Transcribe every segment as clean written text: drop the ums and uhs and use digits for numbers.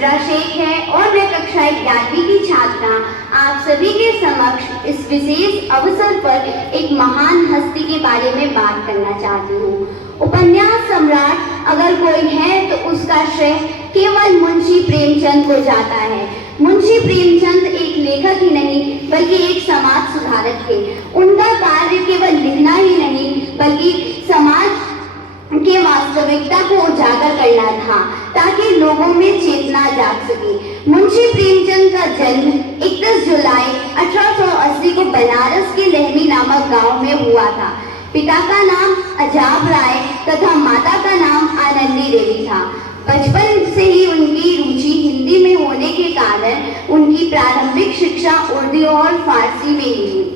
इस्रा शेख है और मैं कक्षा 11वीं की छात्रा आप सभी के समक्ष इस विशेष अवसर पर एक महान हस्ती के बारे में बात करना चाहती हूँ। उपन्यास सम्राट अगर कोई है तो उसका श्रेय केवल मुंशी प्रेमचंद को जाता है। मुंशी प्रेमचंद एक लेखक ही नहीं बल्कि एक समाज सुधारक थे। उनका कार्य केवल लिखना ही नहीं बल्कि समाज के वास्तविकता को उजागर करना था ताकि लोगों में चेतना जाग सके। मुंशी प्रेमचंद का जन्म 31 जुलाई 1880 को बनारस के लहमी नामक गांव में हुआ था। पिता का नाम अजाब राय तथा माता का नाम आनंदी देवी था। बचपन से ही उनकी रुचि हिंदी में होने के कारण उनकी प्रारंभिक शिक्षा उर्दू और फारसी में ही हुई।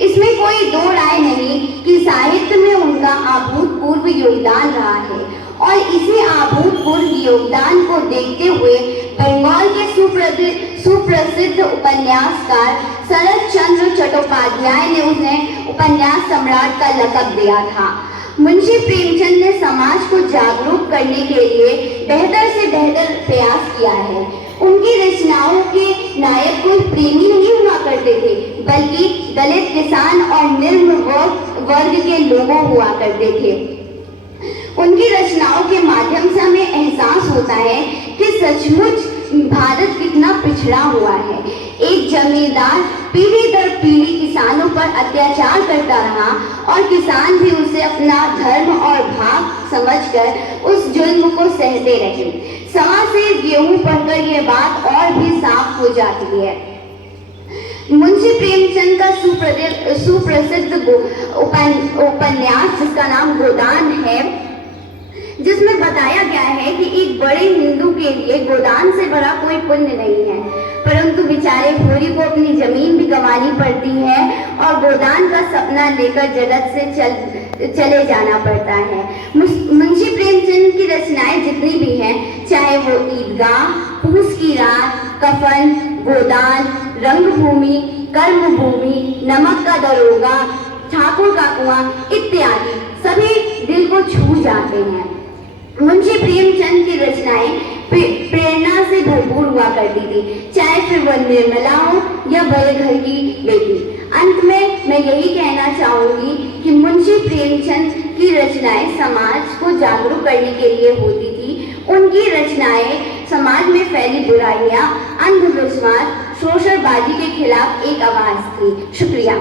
इसमें कोई दो राय नहीं कि साहित्य में उनका अभूतपूर्व योगदान रहा है और इसी अभूतपूर्व योगदान को देखते हुए बंगाल के सुप्रसिद्ध उपन्यासकार शरद चंद्र चट्टोपाध्याय ने उन्हें उपन्यास सम्राट का लक़ब दिया था। मुंशी प्रेमचंद ने समाज को जागरूक करने के लिए बेहतर से बेहतर प्रयास किया है। उनकी रचनाओं के नायक कोई प्रेमी नहीं हुआ करते थे बल्कि दलित, किसान और निम्न वर्ग के लोगों हुआ करते थे। उनकी रचनाओं के माध्यम से हमें एहसास होता है कि सचमुच भारत कितना पिछड़ा हुआ है। एक जमींदार पीढ़ी दर पीढ़ी किसानों पर अत्याचार करता रहा और किसान भी उसे अपना धर्म और भाग समझकर उस जुल्म को सहते रहे। सवा से गेहूं पढ़कर यह बात और भी साफ हो जाती है। मुंशी प्रेमचंद का सुप्रसिद्ध उपन्यास जिसका नाम गोदान है, जिसमें बताया गया है कि एक बड़े हिंदू के लिए गोदान से बड़ा कोई पुण्य नहीं है, परंतु बेचारे भूरी को अपनी जमीन भी गंवानी पड़ती है और गोदान का सपना लेकर जगत से चले जाना पड़ता है। मुंशी प्रेमचंद की रचनाएं जितनी भी हैं, चाहे वो ईदगाह, पूस की रात, कफन, गोदान, रंगभूमि, कर्मभूमि, नमक का दरोगा, ठाकुर का कुआं इत्यादि सभी दिल को छू जाते हैं। मुंशी प्रेमचंद की रचनाएं प्रेरणा से भरपूर हुआ करती थी, चाहे फिर वह निर्मला हो या बड़े घर की बेटी। अंत में मैं यही कहना चाहूंगी कि मुंशी प्रेमचंद की रचनाएं समाज को जागरूक करने के लिए होती थी। उनकी रचनाएं समाज में फैली बुराइयां, अंधविश्वास, शोषणबाजी के खिलाफ एक आवाज थी। शुक्रिया।